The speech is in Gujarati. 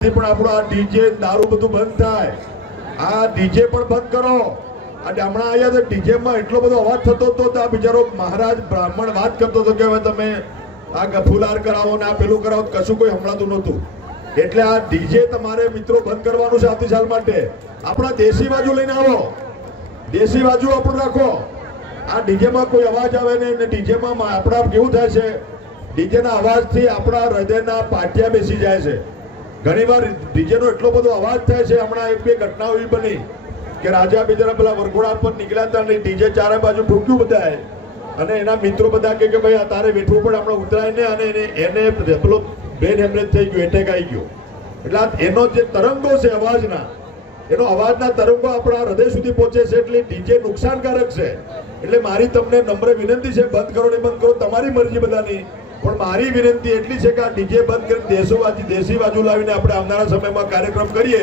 પણ આપણો આ ડીજે દારૂ બધું બંધ થાય, આ ડીજે પણ બંધ કરો. અને હમણાં આવ્યા તો ડીજે માં એટલો બધો અવાજ થતો હતો તો આ બિચારો મહારાજ બ્રાહ્મણ વાત કરતો હતો કે હવે તમે આ ગફુલાર કરાવો ને આ પેલું કરાવો, કશું કોઈ હમણાતું નહોતું. એટલે આ ડીજે તમારે મિત્રો બંધ કરવાનું છે આવતી સાલ માટે. આપણા દેશી બાજુ લઈને આવો, દેશી બાજુ આપણું રાખો. આ ડીજે માં કોઈ અવાજ આવે ને ડીજે માં આપણા કેવું થાય છે, ડીજે ના અવાજથી આપણા હૃદયના પાટિયા બેસી જાય છે. ઘણી વાર ડીજે નો એટલો બધો અવાજ થાય છે. હમણાં એક બે ઘટનાઓ એવી બની કે રાજા બિચારા પેલા વરઘોડા પર નીકળ્યા હતા અને ડીજે ચારે બાજુ ઠોક્યું બધાએ, અને એના મિત્રો બધા કે ભાઈ તારે વેઠવું પડે, હમણાં ઉતરાય ને, અને એને પેલો બ્રેન હેમરેજ થઈ ગયો, એટેક આવી ગયો. એટલે એનો જે તરંગો છે અવાજના, એનો અવાજના તરંગો આપણા હૃદય સુધી પહોંચે છે. એટલે ડીજે નુકસાનકારક છે. એટલે મારી તમને નમ્ર વિનંતી છે, બંધ કરો ને બંધ કરો તમારી મરજી બધાની, પણ મારી વિનંતી એટલી છે કે આ ડીજે બંધ કરી દેશી બાજુ લાવીને આપણે આવનારા સમયમાં કાર્યક્રમ કરીએ